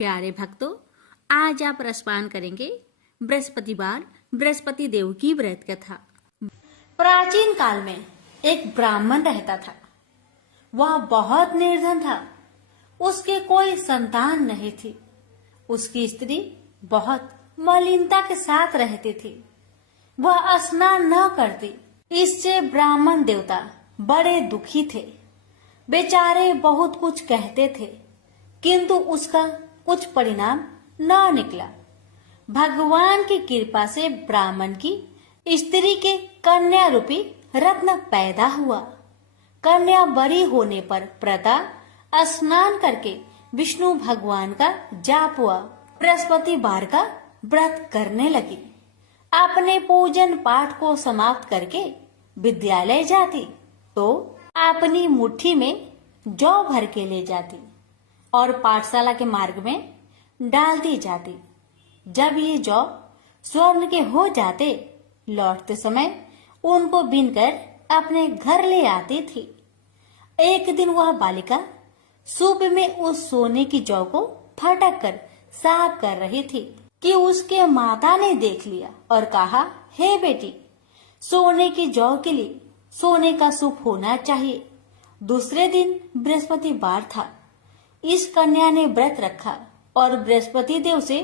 प्यारे भक्तों, आज आप रसपान करेंगे बृहस्पतिवार बृहस्पति देव की व्रत कथा। प्राचीन काल में एक ब्राह्मण रहता था। वह बहुत निर्धन था। उसके कोई संतान नहीं थी। उसकी स्त्री बहुत मलिनता के साथ रहती थी। वह स्नान न करती। इससे ब्राह्मण देवता बड़े दुखी थे। बेचारे बहुत कुछ कहते थे, किंतु उसका कुछ परिणाम न निकला। भगवान की कृपा से ब्राह्मण की स्त्री के कन्या रूपी रत्न पैदा हुआ। कन्या बड़ी होने पर प्रता स्नान करके विष्णु भगवान का जाप हुआ। बृहस्पतिवार का व्रत करने लगी। अपने पूजन पाठ को समाप्त करके विद्यालय जाती तो अपनी मुट्ठी में जौ भर के ले जाती और पाठशाला के मार्ग में डालती जाती। जब ये जौ स्वर्ण के हो जाते, लौटते समय उनको बीनकर अपने घर ले आती थी। एक दिन वह बालिका सूप में उस सोने की जौ को फटक कर साफ कर रही थी कि उसके माता ने देख लिया और कहा, हे बेटी, सोने की जौ के लिए सोने का सूप होना चाहिए। दूसरे दिन बृहस्पतिवार था। इस कन्या ने व्रत रखा और बृहस्पति देव से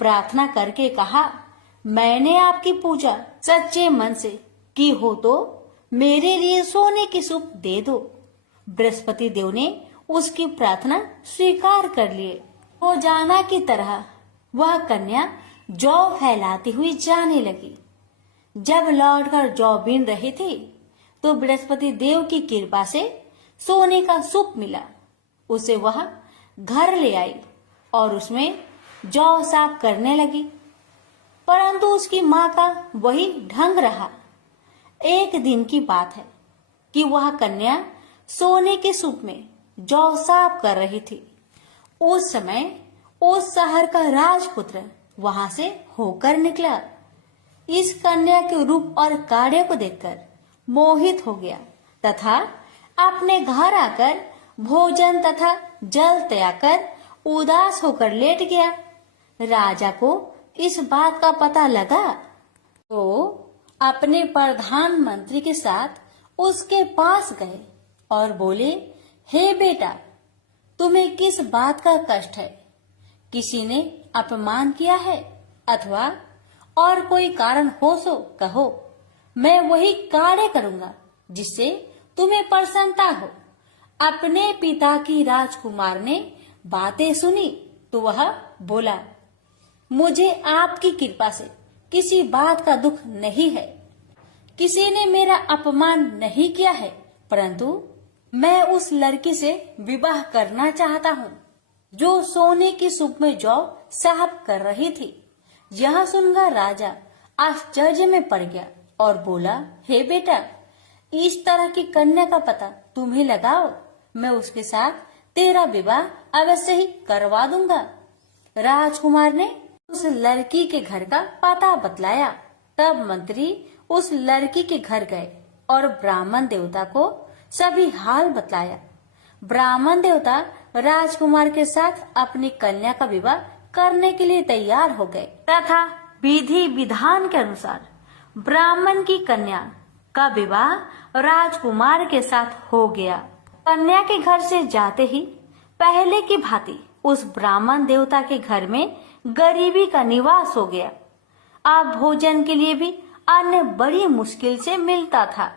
प्रार्थना करके कहा, मैंने आपकी पूजा सच्चे मन से की हो तो मेरे लिए सोने की सूप दे दो। बृहस्पति देव ने उसकी प्रार्थना स्वीकार कर लिए। रोजाना की तरह वह कन्या जौ फैलाती हुई जाने लगी। जब लौटकर जौ बीन रही थी तो बृहस्पति देव की कृपा से सोने का सूप मिला। उसे वह घर ले आई और उसमें जौ साफ करने लगी, परंतु उसकी माँ का वही ढंग रहा। एक दिन की बात है कि वह कन्या सोने के सूप में जौ साफ कर रही थी। उस समय उस शहर का राजपुत्र वहां से होकर निकला। इस कन्या के रूप और कार्य को देखकर मोहित हो गया तथा अपने घर आकर भोजन तथा जल त्याग कर उदास होकर लेट गया। राजा को इस बात का पता लगा तो अपने प्रधानमंत्री के साथ उसके पास गए और बोले, हे बेटा, तुम्हें किस बात का कष्ट है? किसी ने अपमान किया है अथवा और कोई कारण हो सो कहो। मैं वही कार्य करूंगा जिससे तुम्हें प्रसन्नता हो। अपने पिता की राजकुमार ने बातें सुनी तो वह बोला, मुझे आपकी कृपा से किसी बात का दुख नहीं है। किसी ने मेरा अपमान नहीं किया है, परंतु मैं उस लड़की से विवाह करना चाहता हूँ जो सोने की सूप में जौ साफ कर रही थी। यह सुनकर राजा आश्चर्य में पड़ गया और बोला, हे बेटा, इस तरह की कन्या का पता तुम्हें लगाओ। मैं उसके साथ तेरा विवाह अवश्य ही करवा दूंगा। राजकुमार ने उस लड़की के घर का पता बतलाया। तब मंत्री उस लड़की के घर गए और ब्राह्मण देवता को सभी हाल बतलाया। ब्राह्मण देवता राजकुमार के साथ अपनी कन्या का विवाह करने के लिए तैयार हो गए तथा विधि विधान के अनुसार ब्राह्मण की कन्या का विवाह राजकुमार के साथ हो गया। कन्या के घर से जाते ही पहले की भांति उस ब्राह्मण देवता के घर में गरीबी का निवास हो गया। अब भोजन के लिए भी अन्न बड़ी मुश्किल से मिलता था।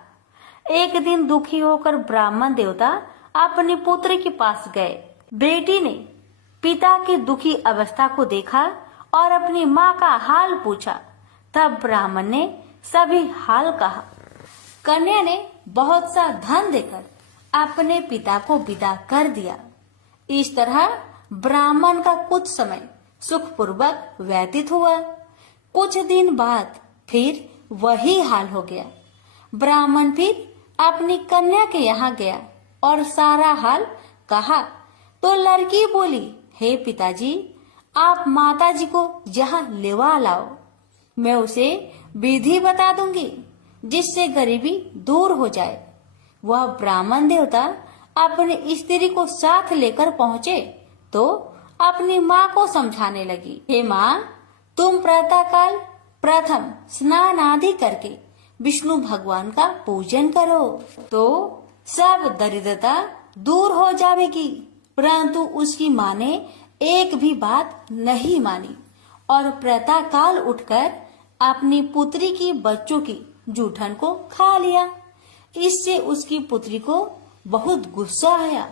एक दिन दुखी होकर ब्राह्मण देवता अपनी पुत्र के पास गए। बेटी ने पिता की दुखी अवस्था को देखा और अपनी माँ का हाल पूछा। तब ब्राह्मण ने सभी हाल कहा। कन्या ने बहुत सा धन देकर अपने पिता को विदा कर दिया। इस तरह ब्राह्मण का कुछ समय सुखपूर्वक व्यतीत हुआ। कुछ दिन बाद फिर वही हाल हो गया। ब्राह्मण फिर अपनी कन्या के यहाँ गया और सारा हाल कहा तो लड़की बोली, हे पिताजी, आप माताजी को यहाँ लेवा लाओ। मैं उसे विधि बता दूंगी जिससे गरीबी दूर हो जाए। वह ब्राह्मण देवता अपनी स्त्री को साथ लेकर पहुँचे तो अपनी माँ को समझाने लगी, हे माँ, तुम प्रातःकाल प्रथम स्नान आदि करके विष्णु भगवान का पूजन करो तो सब दरिद्रता दूर हो जाएगी। परंतु उसकी माँ ने एक भी बात नहीं मानी और प्रातःकाल उठकर अपनी पुत्री की बच्चों की जूठन को खा लिया। इससे उसकी पुत्री को बहुत गुस्सा आया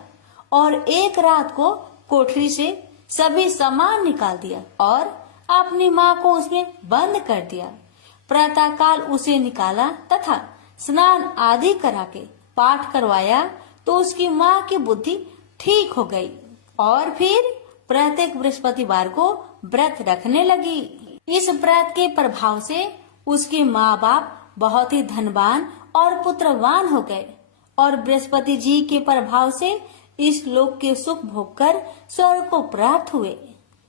और एक रात को कोठरी से सभी सामान निकाल दिया और अपनी माँ को उसमें बंद कर दिया। प्रातःकाल उसे निकाला तथा स्नान आदि करा के पाठ करवाया तो उसकी माँ की बुद्धि ठीक हो गई और फिर प्रत्येक बृहस्पतिवार को व्रत रखने लगी। इस व्रत के प्रभाव से उसके माँ बाप बहुत ही धनवान और पुत्रवान हो गए और बृहस्पति जी के प्रभाव से इस लोक के सुख भोग कर स्वर्ग को प्राप्त हुए।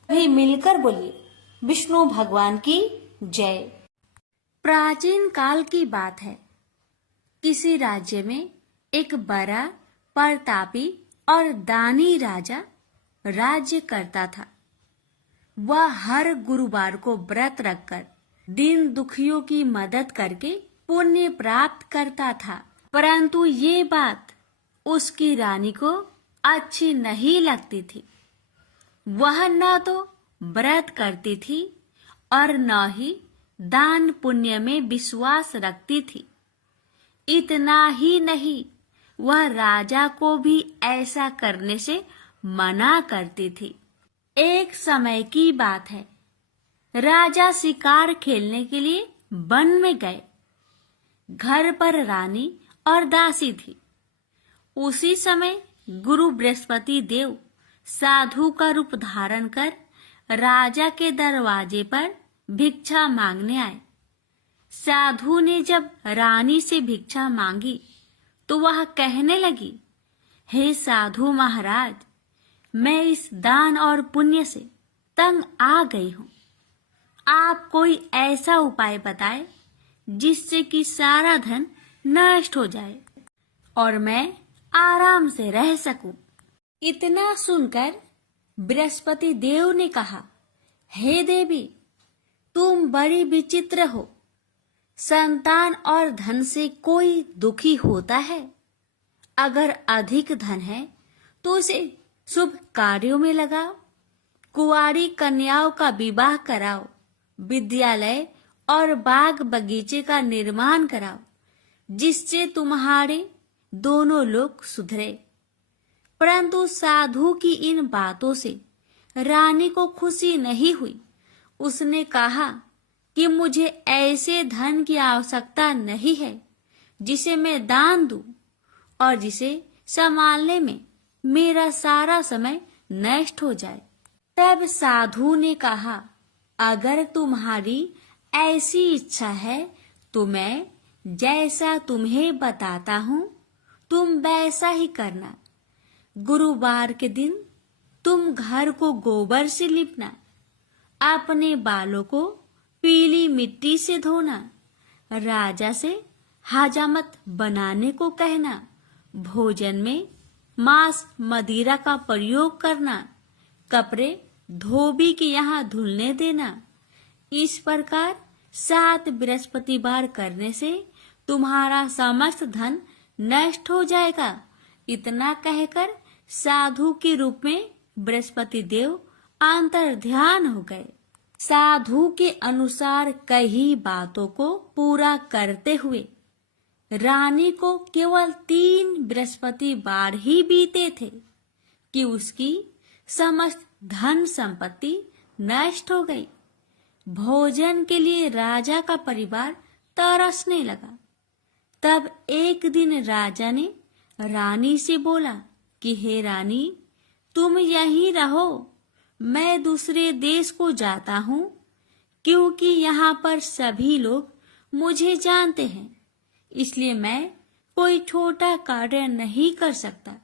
भी मिलकर बोलिए, विष्णु भगवान की जय। प्राचीन काल की बात है। किसी राज्य में एक बड़ा प्रतापी और दानी राजा राज्य करता था। वह हर गुरुवार को व्रत रखकर दीन दुखियों की मदद करके पुण्य प्राप्त करता था। परंतु ये बात उसकी रानी को अच्छी नहीं लगती थी। वह न तो व्रत करती थी और न ही दान पुण्य में विश्वास रखती थी। इतना ही नहीं, वह राजा को भी ऐसा करने से मना करती थी। एक समय की बात है। राजा शिकार खेलने के लिए वन में गए। घर पर रानी और दासी थी। उसी समय गुरु बृहस्पति देव साधु का रूप धारण कर राजा के दरवाजे पर भिक्षा मांगने आए। साधु ने जब रानी से भिक्षा मांगी तो वह कहने लगी, हे साधु महाराज, मैं इस दान और पुण्य से तंग आ गई हूँ। आप कोई ऐसा उपाय बताएं जिससे कि सारा धन नष्ट हो जाए और मैं आराम से रह सकूं। इतना सुनकर बृहस्पति देव ने कहा, हे देवी, तुम बड़ी विचित्र हो। संतान और धन से कोई दुखी होता है। अगर अधिक धन है तो उसे शुभ कार्यों में लगाओ, कुंवारी कन्याओं का विवाह कराओ, विद्यालय और बाग बगीचे का निर्माण कराओ, जिससे तुम्हारे दोनों लोग सुधरे। परंतु साधु की इन बातों से रानी को खुशी नहीं हुई। उसने कहा कि मुझे ऐसे धन की आवश्यकता नहीं है जिसे मैं दान दूं और जिसे संभालने में मेरा सारा समय नष्ट हो जाए। तब साधु ने कहा, अगर तुम्हारी ऐसी इच्छा है तो मैं जैसा तुम्हें बताता हूँ तुम वैसा ही करना। गुरुवार के दिन तुम घर को गोबर से लिपना, अपने बालों को पीली मिट्टी से धोना, राजा से हजामत बनाने को कहना, भोजन में मांस मदिरा का प्रयोग करना, कपड़े धोबी के यहाँ धुलने देना। इस प्रकार 7 बृहस्पतिवार करने से तुम्हारा समस्त धन नष्ट हो जाएगा। इतना कहकर साधु के रूप में बृहस्पति देव अंतर ध्यान हो गए। साधु के अनुसार कई बातों को पूरा करते हुए रानी को केवल 3 बृहस्पतिवार ही बीते थे कि उसकी समस्त धन संपत्ति नष्ट हो गई। भोजन के लिए राजा का परिवार तरसने लगा। तब एक दिन राजा ने रानी से बोला कि हे रानी, तुम यहीं रहो, मैं दूसरे देश को जाता हूँ, क्योंकि यहाँ पर सभी लोग मुझे जानते हैं, इसलिए मैं कोई छोटा कार्य नहीं कर सकता।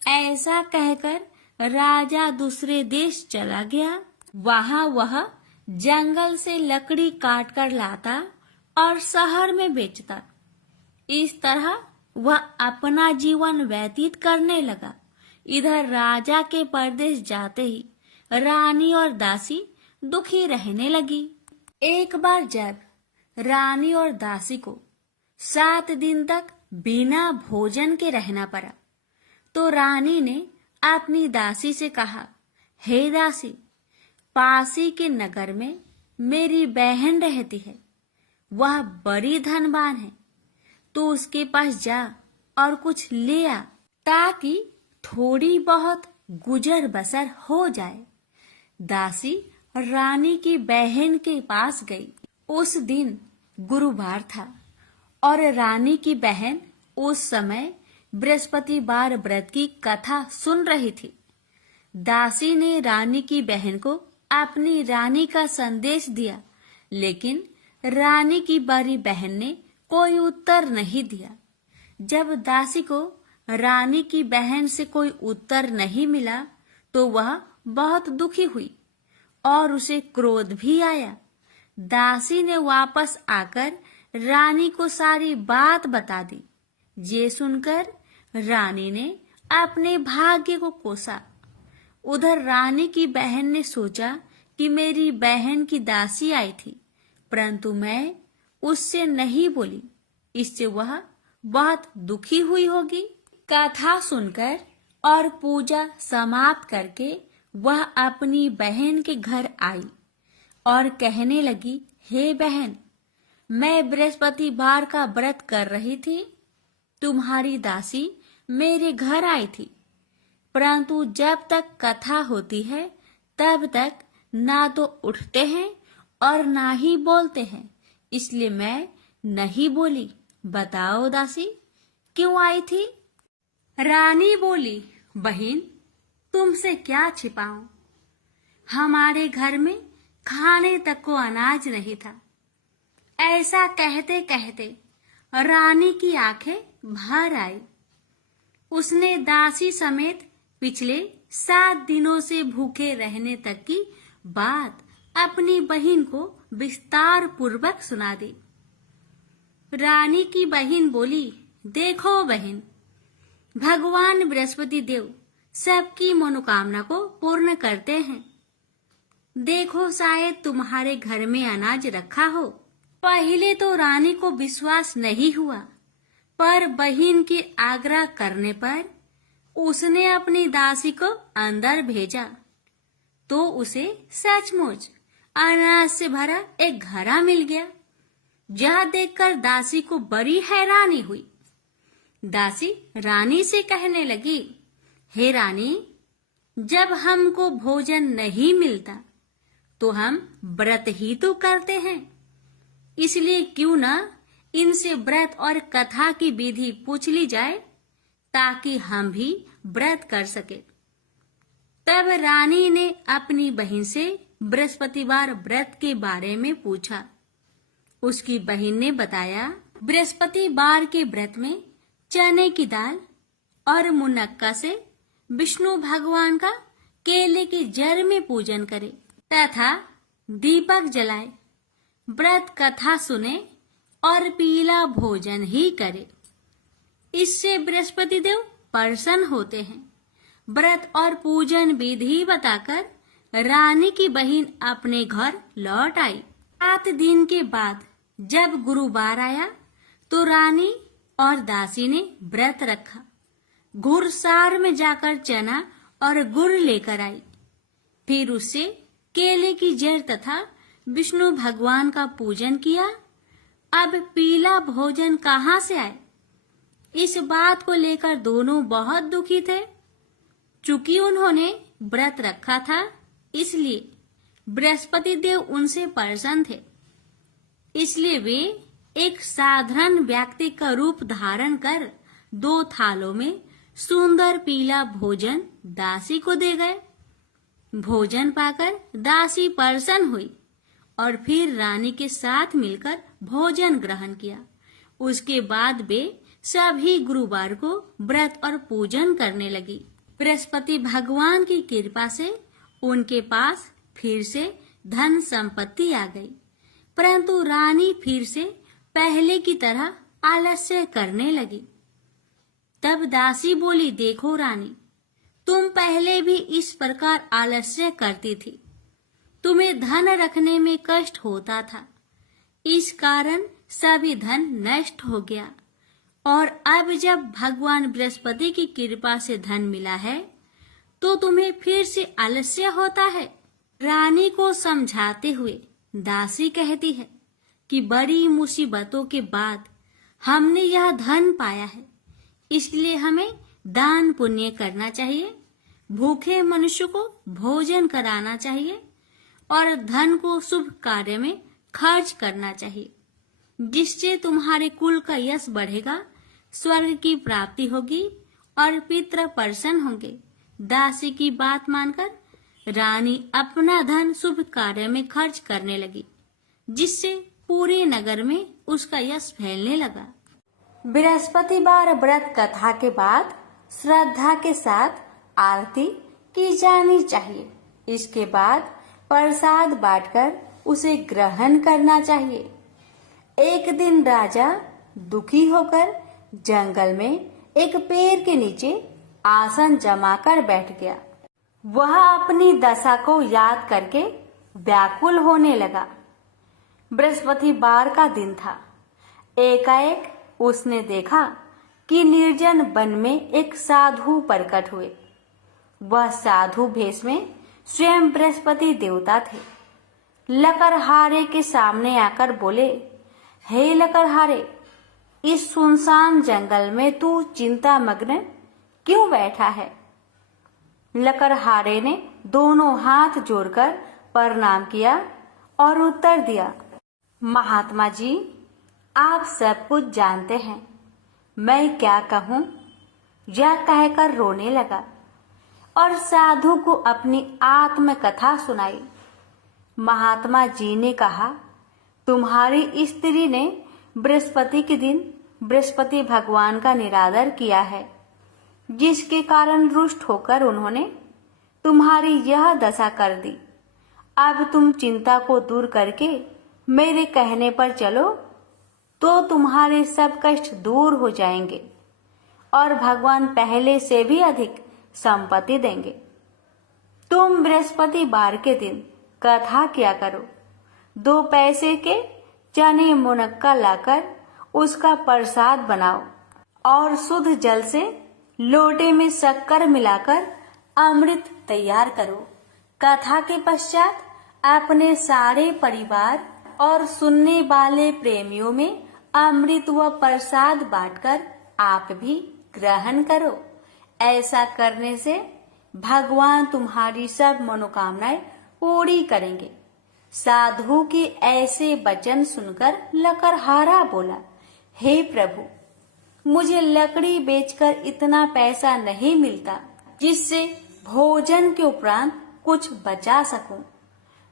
ऐसा कहकर राजा दूसरे देश चला गया। वहाँ वह जंगल से लकड़ी काट कर लाता और शहर में बेचता। इस तरह वह अपना जीवन व्यतीत करने लगा। इधर राजा के परदेश जाते ही रानी और दासी दुखी रहने लगी। एक बार जब रानी और दासी को 7 दिन तक बिना भोजन के रहना पड़ा, तो रानी ने अपनी दासी से कहा, हे दासी, पासी के नगर में मेरी बहन रहती है, वह बड़ी धनवान है, तो उसके पास जा और कुछ ले आ, ताकि थोड़ी बहुत गुजर बसर हो जाए। दासी रानी की बहन के पास गई। उस दिन गुरुवार था और रानी की बहन उस समय बृहस्पतिवार व्रत की कथा सुन रही थी। दासी ने रानी की बहन को अपनी रानी का संदेश दिया, लेकिन रानी की बड़ी बहन ने कोई उत्तर नहीं दिया। जब दासी को रानी की बहन से कोई उत्तर नहीं मिला, तो वह बहुत दुखी हुई और उसे क्रोध भी आया। दासी ने वापस आकर रानी को सारी बात बता दी। ये सुनकर रानी ने अपने भाग्य को कोसा। उधर रानी की बहन ने सोचा कि मेरी बहन की दासी आई थी, परंतु मैं उससे नहीं बोली, इससे वह बहुत दुखी हुई होगी। कथा सुनकर और पूजा समाप्त करके वह अपनी बहन के घर आई और कहने लगी, हे बहन, मैं बृहस्पतिवार का व्रत कर रही थी, तुम्हारी दासी मेरे घर आई थी, परंतु जब तक कथा होती है तब तक ना तो उठते हैं और ना ही बोलते हैं, इसलिए मैं नहीं बोली। बताओ दासी, क्यों आई थी? रानी बोली, बहन, तुमसे क्या छिपाऊं? हमारे घर में खाने तक को अनाज नहीं था। ऐसा कहते कहते रानी की आंखें भर आई। उसने दासी समेत पिछले 7 दिनों से भूखे रहने तक की बात अपनी बहन को विस्तार पूर्वक सुना दी। रानी की बहन बोली, देखो बहन, भगवान बृहस्पति देव सबकी मनोकामना को पूर्ण करते हैं। देखो, शायद तुम्हारे घर में अनाज रखा हो। पहले तो रानी को विश्वास नहीं हुआ, पर बहन के आग्रह करने पर उसने अपनी दासी को अंदर भेजा, तो उसे सचमुच अनाज से भरा एक घड़ा मिल गया। यह देखकर दासी को बड़ी हैरानी हुई। दासी रानी से कहने लगी, हे रानी, जब हमको भोजन नहीं मिलता तो हम व्रत ही तो करते हैं, इसलिए क्यों न इनसे व्रत और कथा की विधि पूछ ली जाए, ताकि हम भी व्रत कर सके। तब रानी ने अपनी बहन से बृहस्पतिवार व्रत के बारे में पूछा। उसकी बहन ने बताया, बृहस्पतिवार के व्रत में चने की दाल और मुनक्का से विष्णु भगवान का केले के जड़ में पूजन करे तथा दीपक जलाए, व्रत कथा सुने और पीला भोजन ही करे। इससे बृहस्पति देव प्रसन्न होते हैं। व्रत और पूजन विधि बताकर रानी की बहन अपने घर लौट आई। 7 दिन के बाद जब गुरुवार आया तो रानी और दासी ने व्रत रखा। घुड़सार में जाकर चना और गुड़ लेकर आई। फिर उससे केले की जड़ तथा विष्णु भगवान का पूजन किया। अब पीला भोजन कहाँ से आए? इस बात को लेकर दोनों बहुत दुखी थे। चूंकि उन्होंने व्रत रखा था, इसलिए बृहस्पति देव उनसे प्रसन्न थे। इसलिए वे एक साधारण व्यक्ति का रूप धारण कर 2 थालों में सुंदर पीला भोजन दासी को दे गए। भोजन पाकर दासी प्रसन्न हुई और फिर रानी के साथ मिलकर भोजन ग्रहण किया। उसके बाद वे सभी गुरुवार को व्रत और पूजन करने लगी। बृहस्पति भगवान की कृपा से उनके पास फिर से धन संपत्ति आ गई, परंतु रानी फिर से पहले की तरह आलस्य करने लगी। तब दासी बोली, देखो रानी, तुम पहले भी इस प्रकार आलस्य करती थी। तुम्हें धन रखने में कष्ट होता था, इस कारण सभी धन नष्ट हो गया। और अब जब भगवान बृहस्पति की कृपा से धन मिला है तो तुम्हें फिर से आलस्य होता है। रानी को समझाते हुए दासी कहती है कि बड़ी मुसीबतों के बाद हमने यह धन पाया है, इसलिए हमें दान पुण्य करना चाहिए, भूखे मनुष्य को भोजन कराना चाहिए और धन को शुभ कार्य में खर्च करना चाहिए, जिससे तुम्हारे कुल का यश बढ़ेगा, स्वर्ग की प्राप्ति होगी और पितृ प्रसन्न होंगे। दासी की बात मानकर रानी अपना धन शुभ कार्य में खर्च करने लगी, जिससे पूरे नगर में उसका यश फैलने लगा। बृहस्पतिवार व्रत कथा के बाद श्रद्धा के साथ आरती की जानी चाहिए। इसके बाद प्रसाद बांटकर उसे ग्रहण करना चाहिए। एक दिन राजा दुखी होकर जंगल में एक पेड़ के नीचे आसन जमाकर बैठ गया। वह अपनी दशा को याद करके व्याकुल होने लगा। बृहस्पतिवार का दिन था। एकाएक उसने देखा कि निर्जन वन में एक साधु प्रकट हुए। वह साधु भेष में स्वयं बृहस्पति देवता थे। लकड़हारे के सामने आकर बोले, हे लकड़हारे, इस सुनसान जंगल में तू चिंता मग्न क्यों बैठा है? लकड़हारे ने दोनों हाथ जोड़कर प्रणाम किया और उत्तर दिया, महात्मा जी, आप सब कुछ जानते हैं, मैं क्या कहूँ? यह कहकर रोने लगा और साधु को अपनी आत्मकथा सुनाई। महात्मा जी ने कहा, तुम्हारी स्त्री ने बृहस्पति के दिन बृहस्पति भगवान का निरादर किया है, जिसके कारण रुष्ट होकर उन्होंने तुम्हारी यह दशा कर दी। अब तुम चिंता को दूर करके मेरे कहने पर चलो तो तुम्हारे सब कष्ट दूर हो जाएंगे और भगवान पहले से भी अधिक संपत्ति देंगे। तुम बृहस्पतिवार के दिन कथा किया करो। 2 पैसे के चने मुनक्का लाकर उसका प्रसाद बनाओ और शुद्ध जल से लोटे में शक्कर मिलाकर अमृत तैयार करो। कथा के पश्चात अपने सारे परिवार और सुनने वाले प्रेमियों में अमृत व प्रसाद बांटकर आप भी ग्रहण करो। ऐसा करने से भगवान तुम्हारी सब मनोकामनाएं पूरी करेंगे। साधु के ऐसे वचन सुनकर लकड़हारा बोला, हे प्रभु, मुझे लकड़ी बेचकर इतना पैसा नहीं मिलता जिससे भोजन के उपरांत कुछ बचा सकूं।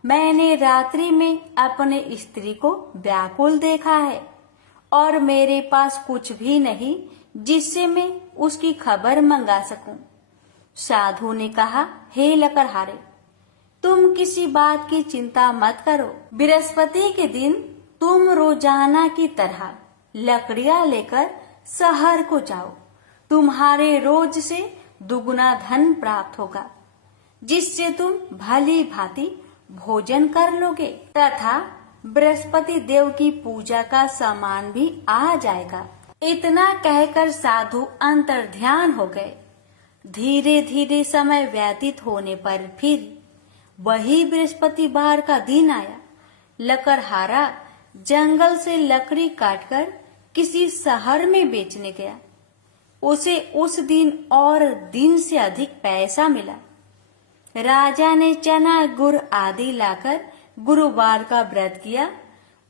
मैंने रात्रि में अपने स्त्री को व्याकुल देखा है और मेरे पास कुछ भी नहीं जिससे मैं उसकी खबर मंगा सकूं। साधु ने कहा, हे लकड़हारे, तुम किसी बात की चिंता मत करो। बृहस्पति के दिन तुम रोजाना की तरह लकड़ियां लेकर शहर को जाओ। तुम्हारे रोज से दुगुना धन प्राप्त होगा, जिससे तुम भली भांति भोजन कर लोगे तथा बृहस्पति देव की पूजा का सामान भी आ जाएगा। इतना कहकर साधु अंतर्ध्यान हो गए। धीरे धीरे समय व्यतीत होने पर फिर वही बृहस्पतिवार का दिन आया। लकड़हारा जंगल से लकड़ी काटकर किसी शहर में बेचने गया। उसे उस दिन और दिन से अधिक पैसा मिला। राजा ने चना गुड़ आदि लाकर गुरुवार का व्रत किया।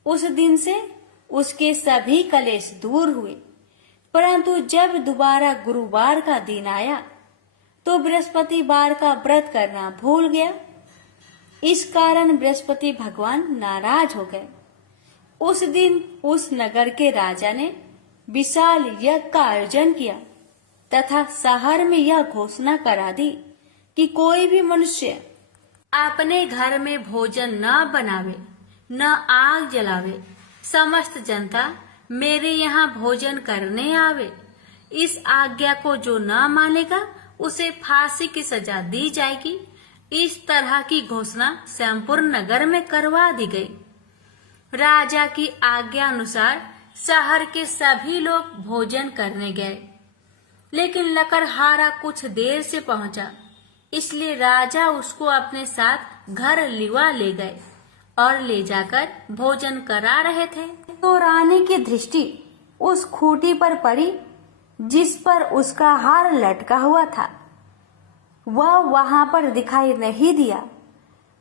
उस दिन से उसके सभी कलेश दूर हुए। परंतु जब दोबारा गुरुवार का दिन आया तो बृहस्पतिवार का व्रत करना भूल गया। इस कारण बृहस्पति भगवान नाराज हो गए। उस दिन उस नगर के राजा ने विशाल यज्ञ का आयोजन किया तथा शहर में यह घोषणा करा दी कि कोई भी मनुष्य अपने घर में भोजन न बनावे, न आग जलावे। समस्त जनता मेरे यहाँ भोजन करने आवे। इस आज्ञा को जो न मानेगा उसे फांसी की सजा दी जाएगी। इस तरह की घोषणा संपूर्ण नगर में करवा दी गई। राजा की आज्ञा अनुसार शहर के सभी लोग भोजन करने गए, लेकिन लकड़हारा कुछ देर से पहुंचा, इसलिए राजा उसको अपने साथ घर लिवा ले गए और ले जाकर भोजन करा रहे थे। तो रानी की दृष्टि उस खूंटी पर पड़ी जिस पर उसका हार लटका हुआ था। वह वहां पर दिखाई नहीं दिया।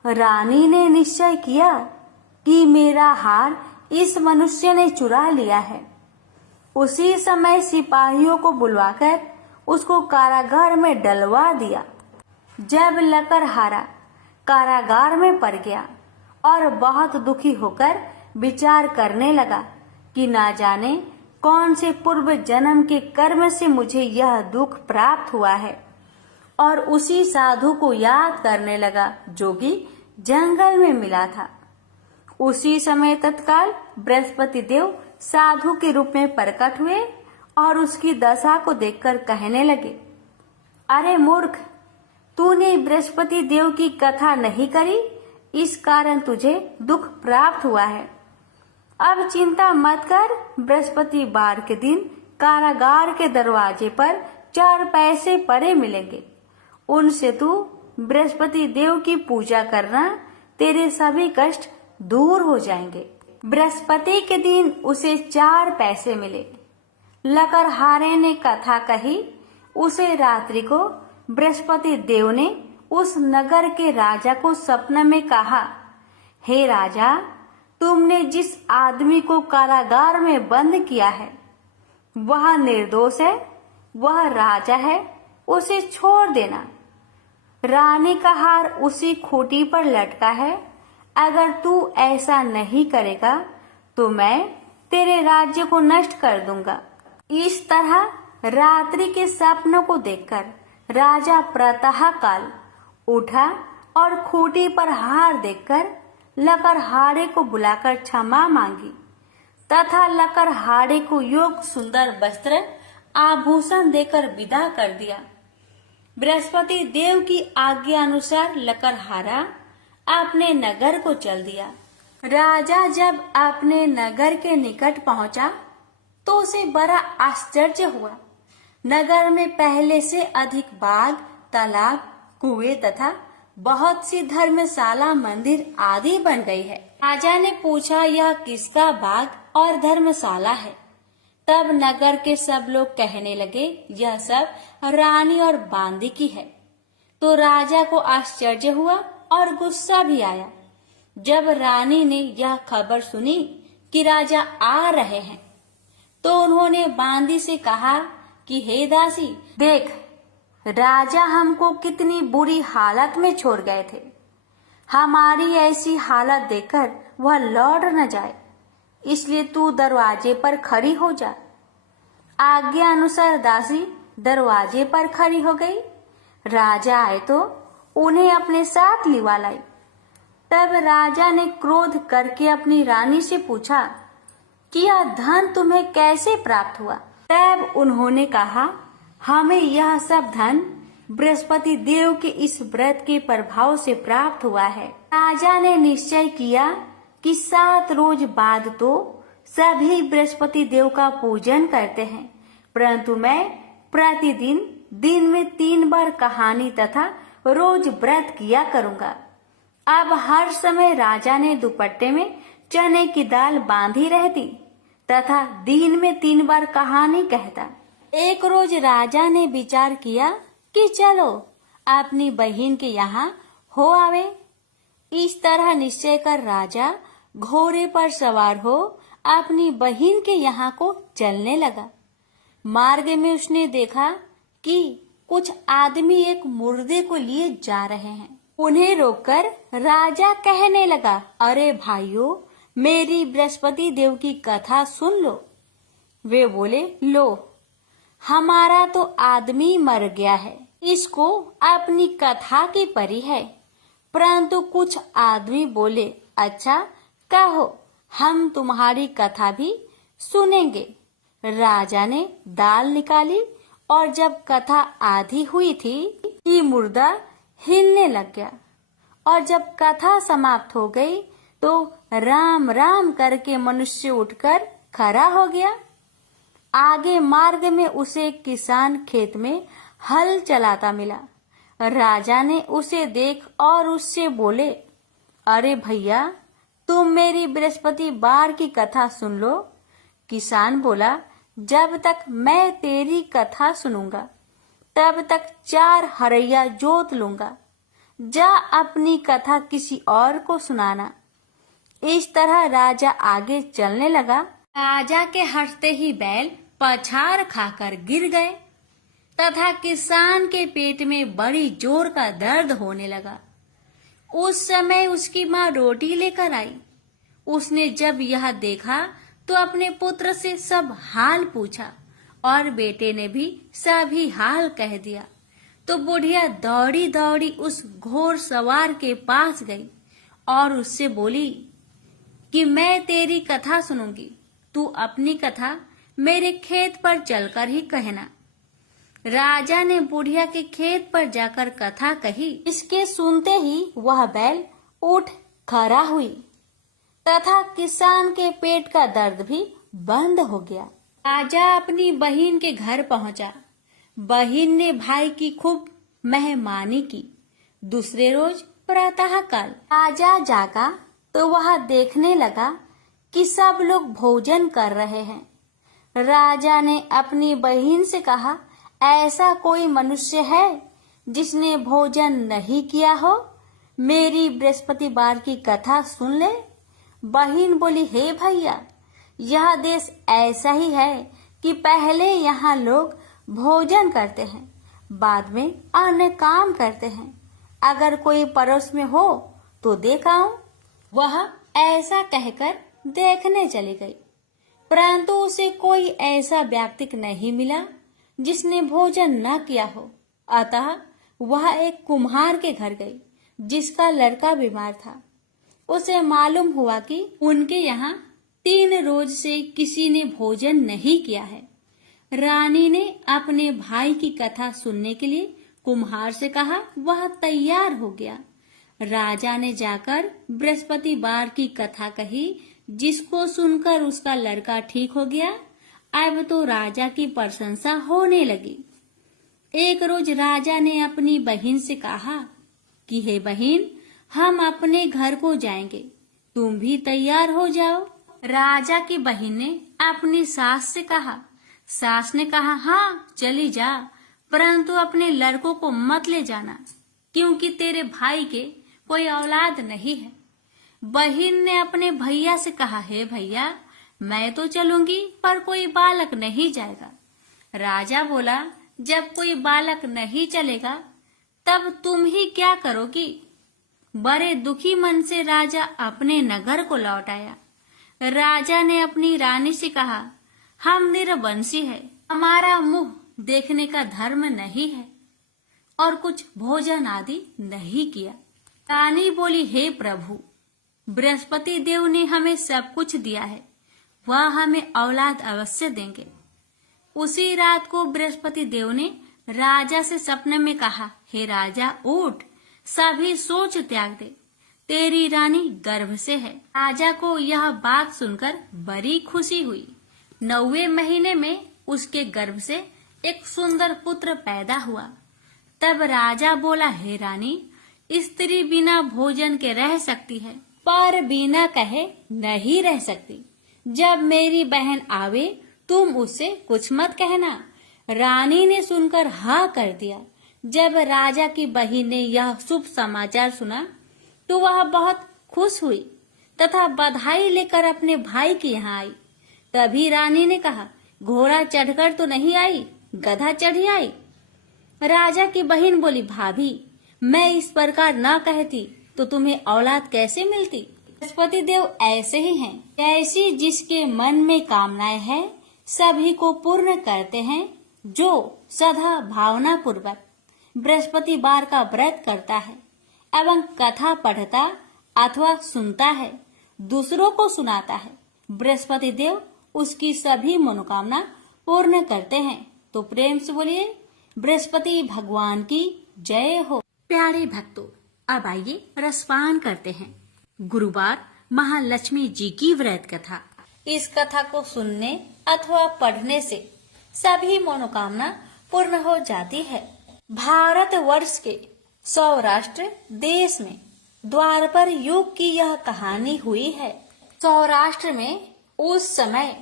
रानी ने निश्चय किया कि मेरा हार इस मनुष्य ने चुरा लिया है। उसी समय सिपाहियों को बुलवाकर उसको कारागार में डलवा दिया। जब लकड़हारा कारागार में पड़ गया और बहुत दुखी होकर विचार करने लगा कि ना जाने कौन से पूर्व जन्म के कर्म से मुझे यह दुख प्राप्त हुआ है, और उसी साधु को याद करने लगा जो कि जंगल में मिला था। उसी समय तत्काल बृहस्पति देव साधु के रूप में प्रकट हुए और उसकी दशा को देखकर कहने लगे, अरे मूर्ख, तूने बृहस्पति देव की कथा नहीं करी, इस कारण तुझे दुख प्राप्त हुआ है। अब चिंता मत कर। बृहस्पतिवार के दिन कारागार के दरवाजे पर 4 पैसे पड़े मिलेंगे। उनसे तू बृहस्पति देव की पूजा करना, तेरे सभी कष्ट दूर हो जाएंगे। बृहस्पति के दिन उसे 4 पैसे मिले। लकड़हारे ने कथा कही। उसे रात्रि को बृहस्पति देव ने उस नगर के राजा को सपने में कहा, हे राजा, तुमने जिस आदमी को कारागार में बंद किया है वह निर्दोष है, वह राजा है, उसे छोड़ देना। रानी का हार उसी खूंटी पर लटका है। अगर तू ऐसा नहीं करेगा तो मैं तेरे राज्य को नष्ट कर दूंगा। इस तरह रात्रि के सपनों को देखकर राजा प्रातः काल उठा और खूंटी पर हार देखकर लकड़हारे को बुलाकर क्षमा मांगी तथा लकड़हारे को योग सुंदर वस्त्र आभूषण देकर विदा कर दिया। बृहस्पति देव की आज्ञा अनुसार लकड़हारा अपने नगर को चल दिया। राजा जब अपने नगर के निकट पहुंचा तो उसे बड़ा आश्चर्य हुआ। नगर में पहले से अधिक बाग, तालाब, कुएं तथा बहुत सी धर्मशाला, मंदिर आदि बन गई है। राजा ने पूछा, यह किसका बाग और धर्मशाला है? तब नगर के सब लोग कहने लगे, यह सब रानी और बांदी की है। तो राजा को आश्चर्य हुआ और गुस्सा भी आया। जब रानी ने यह खबर सुनी कि राजा आ रहे हैं तो उन्होंने बांदी से कहा कि हे दासी, देख, राजा हमको कितनी बुरी हालत में छोड़ गए थे। हमारी ऐसी हालत देखकर वह लौट न जाए, इसलिए तू दरवाजे पर खड़ी हो जा। आज्ञा अनुसार दासी दरवाजे पर खड़ी हो गई। राजा आए तो उन्हें अपने साथ लिवा लाई। तब राजा ने क्रोध करके अपनी रानी से पूछा कि यह धन तुम्हें कैसे प्राप्त हुआ? तब उन्होंने कहा, हमें यह सब धन बृहस्पति देव के इस व्रत के प्रभाव से प्राप्त हुआ है। राजा ने निश्चय किया कि 7 रोज बाद तो सभी बृहस्पति देव का पूजन करते हैं, परंतु मैं प्रतिदिन दिन में 3 बार कहानी तथा रोज व्रत किया करूंगा। अब हर समय राजा ने दुपट्टे में चने की दाल बांधी रहती तथा दिन में 3 बार कहानी कहता। एक रोज राजा ने विचार किया कि चलो अपनी बहन के यहाँ हो आवे। इस तरह निश्चय कर राजा घोड़े पर सवार हो अपनी बहन के यहाँ को चलने लगा। मार्ग में उसने देखा कि कुछ आदमी एक मुर्दे को लिए जा रहे हैं। उन्हें रोककर राजा कहने लगा, अरे भाइयों, मेरी बृहस्पति देव की कथा सुन लो। वे बोले, लो, हमारा तो आदमी मर गया है, इसको अपनी कथा की परी है। परंतु कुछ आदमी बोले, अच्छा कहो, हम तुम्हारी कथा भी सुनेंगे। राजा ने दाल निकाली और जब कथा आधी हुई थी कि मुर्दा हिलने लग गया, और जब कथा समाप्त हो गई तो राम राम करके मनुष्य उठकर खड़ा हो गया। आगे मार्ग में उसे एक किसान खेत में हल चलाता मिला। राजा ने उसे देख और उससे बोले, अरे भैया, तुम मेरी बृहस्पतिवार की कथा सुन लो। किसान बोला, जब तक मैं तेरी कथा सुनूंगा तब तक 4 हरैया जोत लूंगा। जा अपनी कथा किसी और को सुनाना। इस तरह राजा आगे चलने लगा। राजा के हंसते ही बैल पछाड़ खाकर गिर गए तथा किसान के पेट में बड़ी जोर का दर्द होने लगा। उस समय उसकी माँ रोटी लेकर आई। उसने जब यह देखा तो अपने पुत्र से सब हाल पूछा और बेटे ने भी सभी हाल कह दिया। तो बुढ़िया दौड़ी दौड़ी उस घोड़ सवार के पास गई और उससे बोली कि मैं तेरी कथा सुनूंगी, तू अपनी कथा मेरे खेत पर चलकर ही कहना। राजा ने बुढ़िया के खेत पर जाकर कथा कही। इसके सुनते ही वह बैल उठ खड़ा हुई तथा किसान के पेट का दर्द भी बंद हो गया। राजा अपनी बहन के घर पहुंचा। बहन ने भाई की खूब मेहमानी की। दूसरे रोज प्रातःकाल राजा जागा तो वह देखने लगा कि सब लोग भोजन कर रहे हैं। राजा ने अपनी बहन से कहा, ऐसा कोई मनुष्य है जिसने भोजन नहीं किया हो? मेरी बृहस्पतिवार की कथा सुन ले। बहन बोली, हे भैया, यह देश ऐसा ही है कि पहले यहाँ लोग भोजन करते हैं, बाद में अन्य काम करते हैं। अगर कोई पड़ोस में हो तो देख आऊं। वह ऐसा कहकर देखने चली गई, परंतु उसे कोई ऐसा व्यक्ति नहीं मिला जिसने भोजन न किया हो। अतः वह एक कुम्हार के घर गई जिसका लड़का बीमार था। उसे मालूम हुआ कि उनके यहाँ 3 रोज से किसी ने भोजन नहीं किया है। रानी ने अपने भाई की कथा सुनने के लिए कुम्हार से कहा। वह तैयार हो गया। राजा ने जाकर बृहस्पतिवार की कथा कही, जिसको सुनकर उसका लड़का ठीक हो गया। अब तो राजा की प्रशंसा होने लगी। एक रोज राजा ने अपनी बहन से कहा कि हे बहन, हम अपने घर को जाएंगे, तुम भी तैयार हो जाओ। राजा की बहन ने अपनी सास से कहा। सास ने कहा, हाँ चली जा, परंतु अपने लड़कों को मत ले जाना, क्योंकि तेरे भाई के कोई औलाद नहीं है। बहन ने अपने भैया से कहा, हे भैया, मैं तो चलूंगी पर कोई बालक नहीं जाएगा। राजा बोला, जब कोई बालक नहीं चलेगा तब तुम ही क्या करोगी? बड़े दुखी मन से राजा अपने नगर को लौट आया। राजा ने अपनी रानी से कहा, हम निरवंशी है, हमारा मुंह देखने का धर्म नहीं है और कुछ भोजन आदि नहीं किया। रानी बोली, हे प्रभु, बृहस्पति देव ने हमें सब कुछ दिया है, वह हमें औलाद अवश्य देंगे। उसी रात को बृहस्पति देव ने राजा से सपने में कहा, हे राजा, उठ, सभी सोच त्याग दे, तेरी रानी गर्भ से है। राजा को यह बात सुनकर बड़ी खुशी हुई। 9वें महीने में उसके गर्भ से एक सुंदर पुत्र पैदा हुआ। तब राजा बोला, हे रानी, स्त्री बिना भोजन के रह सकती है, पर बिना कहे नहीं रह सकती। जब मेरी बहन आवे तुम उससे कुछ मत कहना। रानी ने सुनकर हाँ कर दिया। जब राजा की बहन ने यह शुभ समाचार सुना तो वह बहुत खुश हुई तथा बधाई लेकर अपने भाई के यहाँ आई। तभी रानी ने कहा, घोड़ा चढ़कर तो नहीं आई, गधा चढ़ी आई। राजा की बहन बोली, भाभी, मैं इस प्रकार न कहती तो तुम्हें औलाद कैसे मिलती? बृहस्पति देव ऐसे ही हैं, ऐसी जिसके मन में कामनाएं हैं सभी को पूर्ण करते हैं। जो सदा भावना पूर्वक बृहस्पतिवार का व्रत करता है एवं कथा पढ़ता अथवा सुनता है, दूसरों को सुनाता है, बृहस्पति देव उसकी सभी मनोकामना पूर्ण करते हैं। तो प्रेम से बोलिए बृहस्पति भगवान की जय हो। प्यारे भक्तों, अब आइए रसपान करते हैं गुरुवार महालक्ष्मी जी की व्रत कथा। इस कथा को सुनने अथवा पढ़ने से सभी मनोकामना पूर्ण हो जाती है। भारत वर्ष के सौराष्ट्र देश में द्वापर युग की यह कहानी हुई है। सौराष्ट्र में उस समय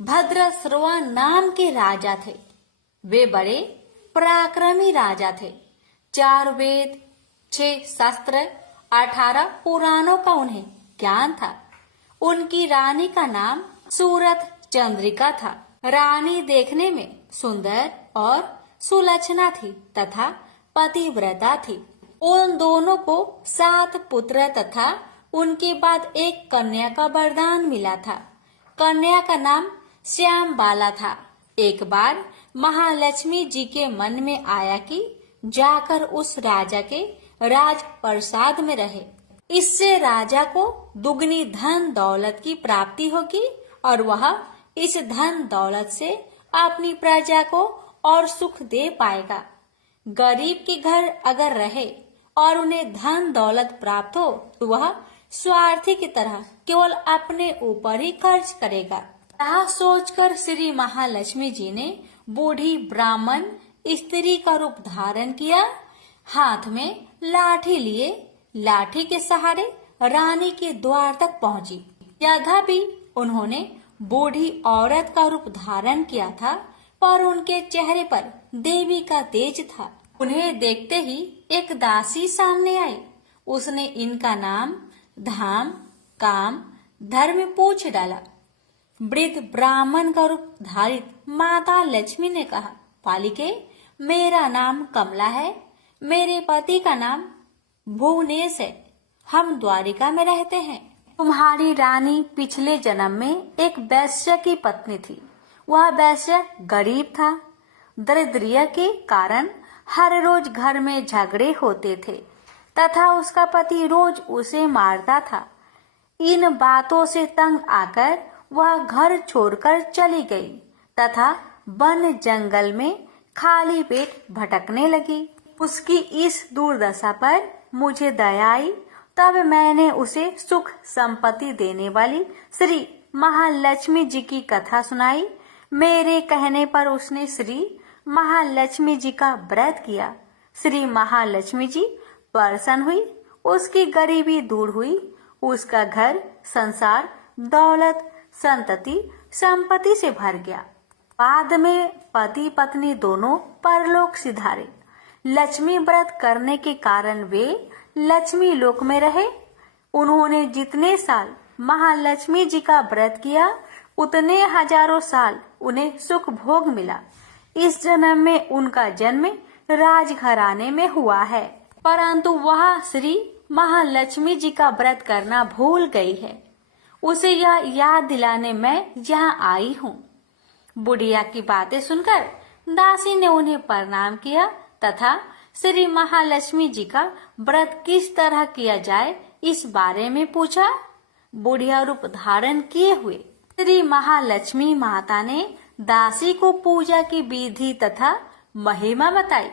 भद्रश्रवा नाम के राजा थे। वे बड़े पराक्रमी राजा थे। 4 वेद, 6 शास्त्र, 18 पुराणों का उन्हें ज्ञान था। उनकी रानी का नाम सूरत चंद्रिका था। रानी देखने में सुंदर और सुलक्षणा थी तथा पतिव्रता थी। उन दोनों को 7 पुत्र तथा उनके बाद एक कन्या का वरदान मिला था। कन्या का नाम श्याम बाला था। एक बार महालक्ष्मी जी के मन में आया कि जाकर उस राजा के राजप्रसाद में रहे। इससे राजा को दुगनी धन दौलत की प्राप्ति होगी और वह इस धन दौलत से अपनी प्रजा को और सुख दे पाएगा। गरीब के घर अगर रहे और उन्हें धन दौलत प्राप्त हो तो वह स्वार्थी की तरह केवल अपने ऊपर ही खर्च करेगा। यह सोचकर श्री महालक्ष्मी जी ने बूढ़ी ब्राह्मण स्त्री का रूप धारण किया। हाथ में लाठी लिए लाठी के सहारे रानी के द्वार तक पहुंची। यद्यपि उन्होंने बूढ़ी औरत का रूप धारण किया था, पर उनके चेहरे पर देवी का तेज था। उन्हें देखते ही एक दासी सामने आई। उसने इनका नाम, धाम, काम, धर्म पूछ डाला। वृद्ध ब्राह्मण का रूप धारित माता लक्ष्मी ने कहा, पालिके, मेरा नाम कमला है। मेरे पति का नाम भुवनेश है। हम द्वारिका में रहते हैं। तुम्हारी रानी पिछले जन्म में एक वैश्य की पत्नी थी। वह वैश्य गरीब था। दरिद्रता के कारण हर रोज घर में झगड़े होते थे तथा उसका पति रोज उसे मारता था। इन बातों से तंग आकर वह घर छोड़कर चली गई तथा वन जंगल में खाली पेट भटकने लगी। उसकी इस दुर्दशा पर मुझे दया आई। तब मैंने उसे सुख संपत्ति देने वाली श्री महालक्ष्मी जी की कथा सुनाई। मेरे कहने पर उसने श्री महालक्ष्मी जी का व्रत किया। श्री महालक्ष्मी जी प्रसन्न हुई। उसकी गरीबी दूर हुई। उसका घर संसार दौलत संतति संपत्ति से भर गया। बाद में पति पत्नी दोनों परलोक सिधारे। लक्ष्मी व्रत करने के कारण वे लक्ष्मी लोक में रहे। उन्होंने जितने साल महालक्ष्मी जी का व्रत किया उतने हजारों साल उन्हें सुख भोग मिला। इस जन्म में उनका जन्म राजघराने में हुआ है, परंतु वह श्री महालक्ष्मी जी का व्रत करना भूल गई है। उसे यह याद दिलाने मैं यहाँ आई हूँ। बुढ़िया की बातें सुनकर दासी ने उन्हें प्रणाम किया तथा श्री महालक्ष्मी जी का व्रत किस तरह किया जाए इस बारे में पूछा। बुढ़िया रूप धारण किए हुए श्री महालक्ष्मी माता ने दासी को पूजा की विधि तथा महिमा बताई।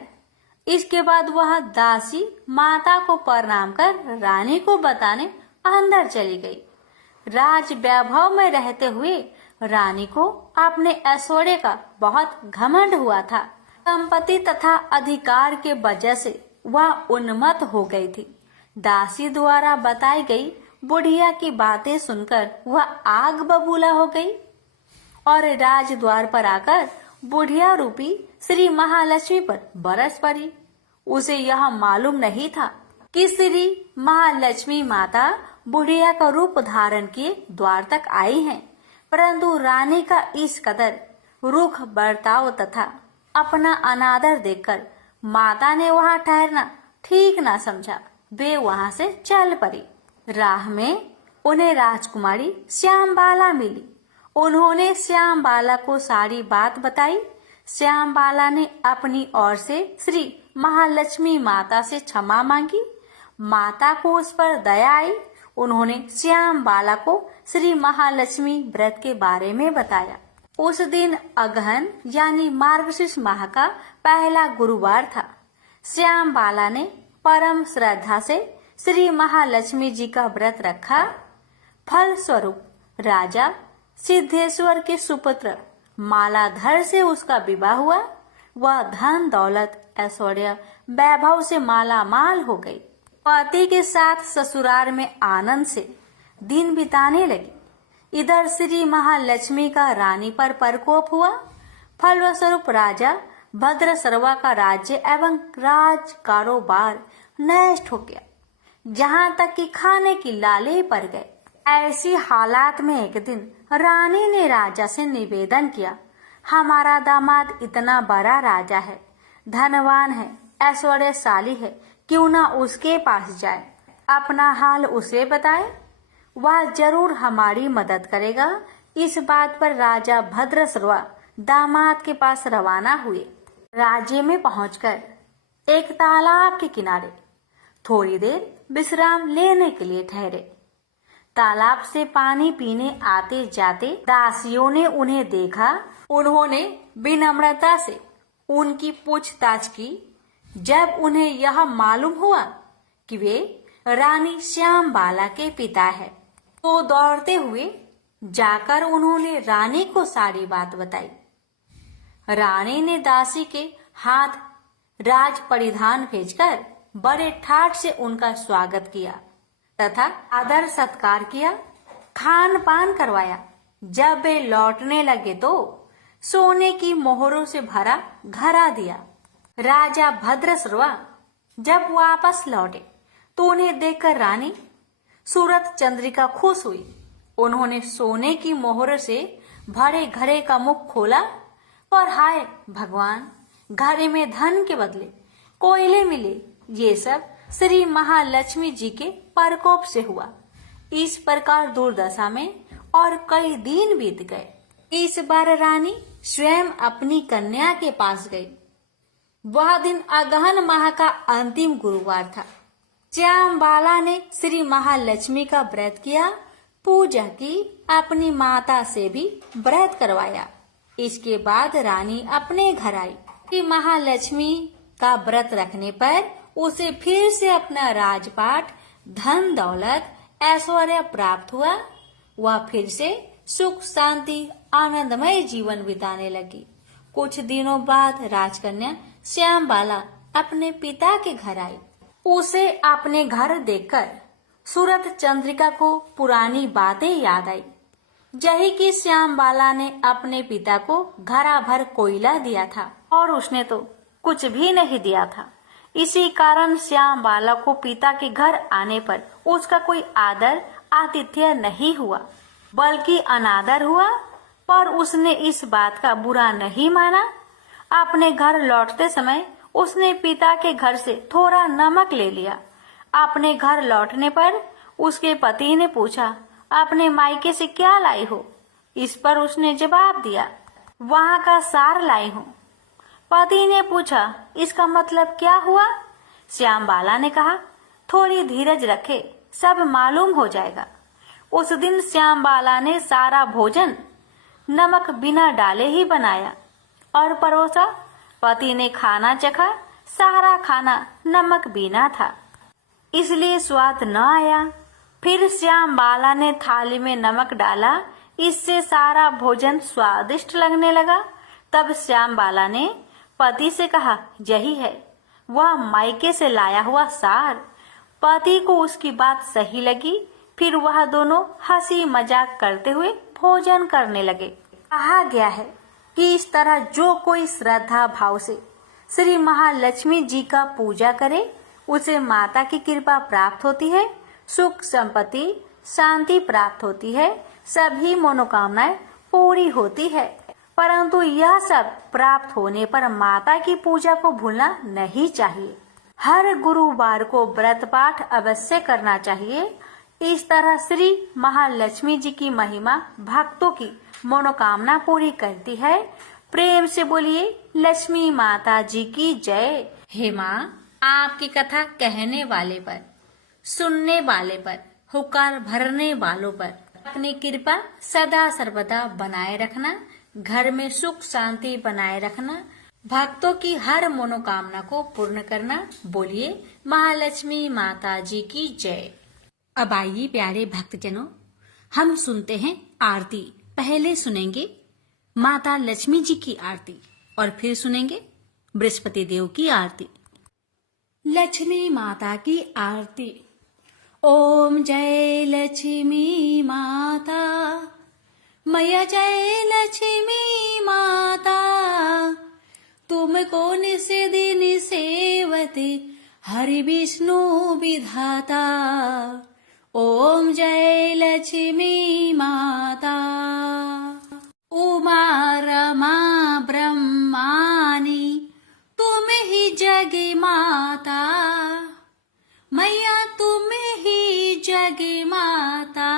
इसके बाद वह दासी माता को प्रणाम कर रानी को बताने अंदर चली गई। राज वैभव में रहते हुए रानी को अपने ऐश्वर्य का बहुत घमंड हुआ था। संपत्ति तथा अधिकार के वजह से वह उन्मत्त हो गई थी। दासी द्वारा बताई गई बुढ़िया की बातें सुनकर वह आग बबूला हो गई और राज द्वार पर आकर बुढ़िया रूपी श्री महालक्ष्मी पर बरस पड़ी। उसे यह मालूम नहीं था कि श्री महालक्ष्मी माता बुढ़िया का रूप धारण किए द्वार तक आई हैं, परंतु रानी का इस कदर रुख बर्ताव तथा अपना अनादर देखकर माता ने वहां ठहरना ठीक ना समझा। वे वहां से चल पड़ी। राह में उन्हें राजकुमारी श्यामबाला मिली। उन्होंने श्यामबाला को सारी बात बताई। श्यामबाला ने अपनी ओर से श्री महालक्ष्मी माता से क्षमा मांगी। माता को उस पर दया आई। उन्होंने श्यामबाला को श्री महालक्ष्मी व्रत के बारे में बताया। उस दिन अगहन यानी मार्गशीर्ष माह का पहला गुरुवार था। श्याम बाला ने परम श्रद्धा से श्री महालक्ष्मी जी का व्रत रखा। फल स्वरूप राजा सिद्धेश्वर के सुपुत्र मालाधर से उसका विवाह हुआ। वह धन दौलत ऐश्वर्य वैभव से माला माल हो गई। पति के साथ ससुराल में आनंद से दिन बिताने लगी। इधर श्री महालक्ष्मी का रानी पर प्रकोप हुआ। फलस्वरूप राजा भद्रसर्वा का राज्य एवं राज कारोबार नष्ट हो गया, जहाँ तक कि खाने की लाले पड़ गए। ऐसी हालात में एक दिन रानी ने राजा से निवेदन किया, हमारा दामाद इतना बड़ा राजा है, धनवान है, ऐश्वर्यशाली है, क्यों ना उसके पास जाए, अपना हाल उसे बताए, वह जरूर हमारी मदद करेगा। इस बात पर राजा भद्रसर्वा दामाद के पास रवाना हुए। राज्य में पहुंचकर एक तालाब के किनारे थोड़ी देर विश्राम लेने के लिए ठहरे। तालाब से पानी पीने आते जाते दासियों ने उन्हें देखा। उन्होंने विनम्रता से उनकी पूछताछ की। जब उन्हें यह मालूम हुआ कि वे रानी श्याम बाला के पिता है, तो दौड़ते हुए जाकर उन्होंने रानी को सारी बात बताई। रानी ने दासी के हाथ राज परिधान भेजकर बड़े ठाट से उनका स्वागत किया तथा आदर सत्कार किया, खान पान करवाया। जब वे लौटने लगे तो सोने की मोहरों से भरा घड़ा दिया। राजा भद्रसर्वा जब वापस लौटे तो उन्हें देखकर रानी सूरत चंद्रिका खुश हुई। उन्होंने सोने की मोहर से भरे घड़े का मुख खोला, पर हाय भगवान, घड़े में धन के बदले कोयले मिले। ये सब श्री महालक्ष्मी जी के प्रकोप से हुआ। इस प्रकार दुर्दशा में और कई दिन बीत गए। इस बार रानी स्वयं अपनी कन्या के पास गई। वह दिन अगहन माह का अंतिम गुरुवार था। श्याम बाला ने श्री महालक्ष्मी का व्रत किया, पूजा की, अपनी माता से भी व्रत करवाया। इसके बाद रानी अपने घर आई। श्री महालक्ष्मी का व्रत रखने पर उसे फिर से अपना राजपाट, धन दौलत, ऐश्वर्य प्राप्त हुआ। वह फिर से सुख शांति आनंदमय जीवन बिताने लगी। कुछ दिनों बाद राजकन्या श्याम बाला अपने पिता के घर आई। उसे अपने घर देखकर सूरत चंद्रिका को पुरानी बातें याद आई। यही कि श्याम बाला ने अपने पिता को घड़ा भर कोयला दिया था और उसने तो कुछ भी नहीं दिया था। इसी कारण श्याम बाला को पिता के घर आने पर उसका कोई आदर आतिथ्य नहीं हुआ, बल्कि अनादर हुआ। पर उसने इस बात का बुरा नहीं माना। अपने घर लौटते समय उसने पिता के घर से थोड़ा नमक ले लिया। अपने घर लौटने पर उसके पति ने पूछा, अपने मायके से क्या लाई हो? इस पर उसने जवाब दिया, वहाँ का सार लाई हूँ। पति ने पूछा, इसका मतलब क्या हुआ? श्याम बाला ने कहा, थोड़ी धीरज रखे, सब मालूम हो जाएगा। उस दिन श्याम बाला ने सारा भोजन नमक बिना डाले ही बनाया और परोसा। पति ने खाना चखा, सारा खाना नमक बिना था, इसलिए स्वाद न आया। फिर श्याम बाला ने थाली में नमक डाला, इससे सारा भोजन स्वादिष्ट लगने लगा। तब श्याम बाला ने पति से कहा, यही है वह मायके से लाया हुआ सार। पति को उसकी बात सही लगी। फिर वह दोनों हंसी मजाक करते हुए भोजन करने लगे। कहा गया है कि इस तरह जो कोई श्रद्धा भाव से श्री महालक्ष्मी जी का पूजा करे, उसे माता की कृपा प्राप्त होती है, सुख संपत्ति शांति प्राप्त होती है, सभी मनोकामनाएं पूरी होती है। परंतु यह सब प्राप्त होने पर माता की पूजा को भूलना नहीं चाहिए। हर गुरुवार को व्रत पाठ अवश्य करना चाहिए। इस तरह श्री महालक्ष्मी जी की महिमा भक्तों की मनोकामना पूरी करती है। प्रेम से बोलिए लक्ष्मी माता जी की जय। हे माँ, आपकी कथा कहने वाले पर, सुनने वाले पर, हुक्कार भरने वालों पर अपनी कृपा सदा सर्वदा बनाए रखना। घर में सुख शांति बनाए रखना, भक्तों की हर मनोकामना को पूर्ण करना। बोलिए महालक्ष्मी माता जी की जय। अब आइए प्यारे भक्तजनों, हम सुनते हैं आरती। पहले सुनेंगे माता लक्ष्मी जी की आरती और फिर सुनेंगे बृहस्पति देव की आरती। लक्ष्मी माता की आरती। ओम जय लक्ष्मी माता, मैया जय लक्ष्मी माता, तुमको निस दिन सेवते हरि विष्णु विधाता। ओम जय लक्ष्मी माता। उमा रमा ब्रह्मानी तुम ही जग माता, मैया तुम ही जग माता।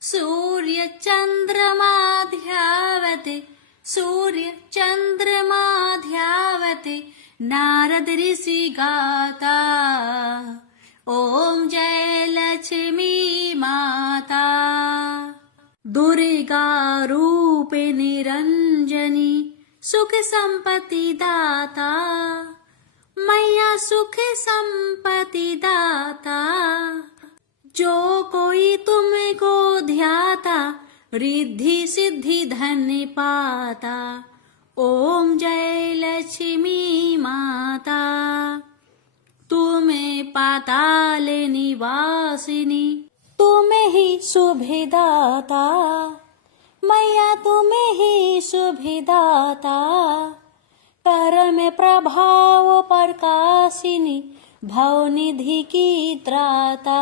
सूर्य चंद्रमा ध्यावते, सूर्य चंद्रमा ध्यावते, नारद ऋषि गाता। ओम जय लक्ष्मी माता। दुर्गा रूप निरंजनी सुख संपत्ति दाता, मैया सुख संपत्ति दाता। जो कोई तुमको ध्याता, रिद्धि सिद्धि धन पाता। ओम जय लक्ष्मी माता। तुम्हें पाताल निवासिनी, तुम्हें ही शुभदाता, मैया तुम्हें ही शुभदाता। कर्म प्रभाव प्रकाशिनी, भवनिधि की त्राता।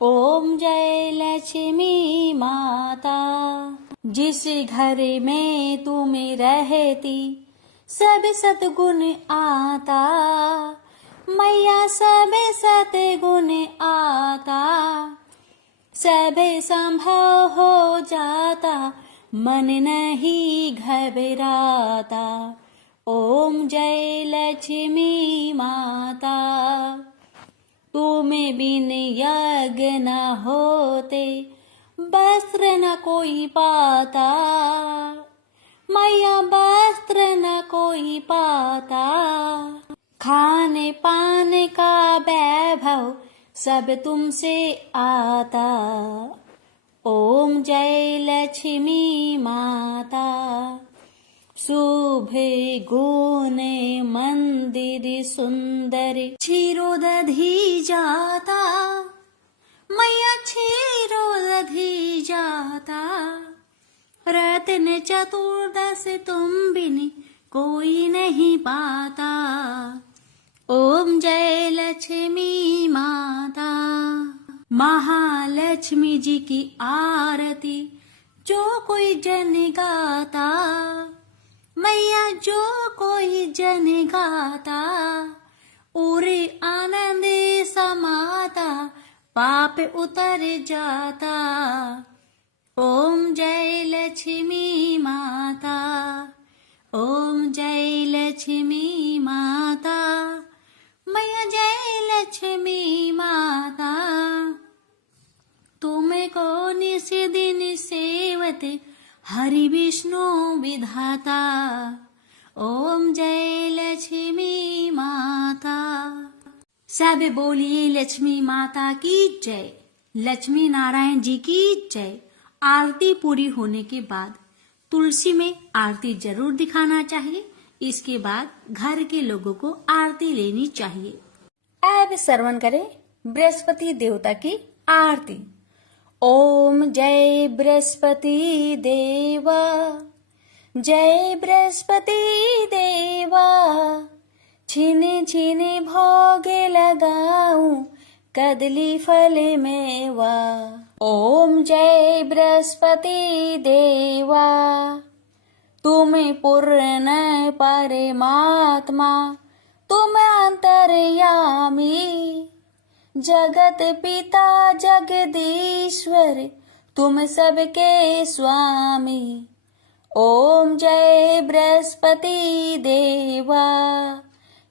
ओम जय लक्ष्मी माता। जिस घर में तुम रहती, सब सतगुण आता, मैया सब सतगुण आता। सब संभव हो जाता, मन नहीं घबराता। ओम जय लक्ष्मी माता। तुम बिन यज्ञ न होते, वस्त्र न कोई पाता, मैया वस्त्र न कोई पाता। खाने पाने का वैभव सब तुमसे आता। ओम जय लक्ष्मी माता। शुभ गुण मंदिर सुंदर, क्षीरोदधि जाता, मैया क्षीरोदधि जाता। रत्न चतुर्दश तुम बिन कोई नहीं पाता। ओम जय लक्ष्मी माता। महालक्ष्मी जी की आरती जो कोई जन गाता, मैया जो कोई जन गाता। उरे आनंद समाता, पाप उतर जाता। ओम जय लक्ष्मी माता। ओम जय लक्ष्मी माता, मैया जय लक्ष्मी माता। तुमको निस दिन सेवते हरि विष्णु विधाता। ओम जय लक्ष्मी माता। सब बोलिए लक्ष्मी माता की जय, लक्ष्मी नारायण जी की जय। आरती पूरी होने के बाद तुलसी में आरती जरूर दिखाना चाहिए। इसके बाद घर के लोगों को आरती लेनी चाहिए। अब श्रवण करें बृहस्पति देवता की आरती। ओम जय बृहस्पति देवा, जय बृहस्पति देवा। छीने छीने भोग लगाऊं, कदली फल मेवा। ओम जय बृहस्पति देवा। तुम पूर्ण परमात्मा, तुम अंतर्यामी। जगत पिता जगदीश्वर, तुम सबके स्वामी। ओम जय बृहस्पति देवा।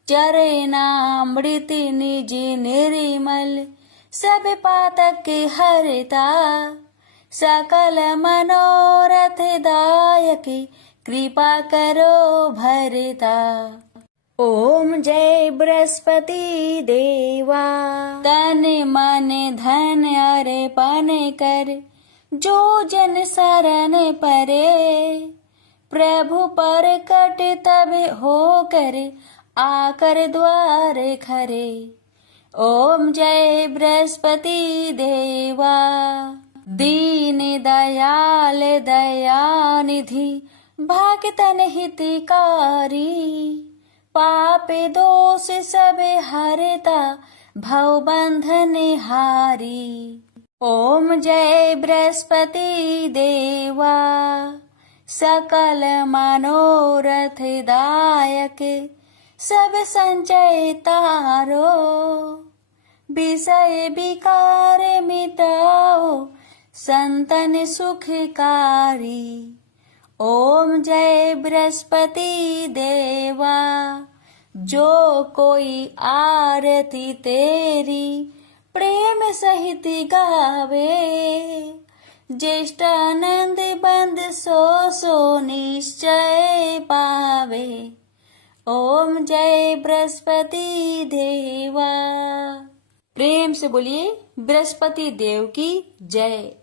चरणामृत निज निर्मल, सब पातक हरता। सकल मनोरथ दायके कृपा करो भरता। ओम जय बृहस्पति देवा। तन मन धन अर्पण कर जो जन शरण परे, प्रभु पर कट तब हो कर आकर द्वार खरे। ओम जय बृहस्पति देवा। दीन दयाल दयानिधि भक्तन हितकारी, पाप दोष सब हरता भव बंधन हारी। ओम जय बृहस्पति देवा। सकल मनोरथ दायक सब संचय तारो, विषय विकार मिटाओ संतन सुखकारी। ओम जय बृहस्पति देवा। जो कोई आरती तेरी प्रेम सहित गावे, ज्येष्ठानंद बंद सो निश्चय पावे। ओम जय बृहस्पति देवा। प्रेम से बोलिए बृहस्पति देव की जय।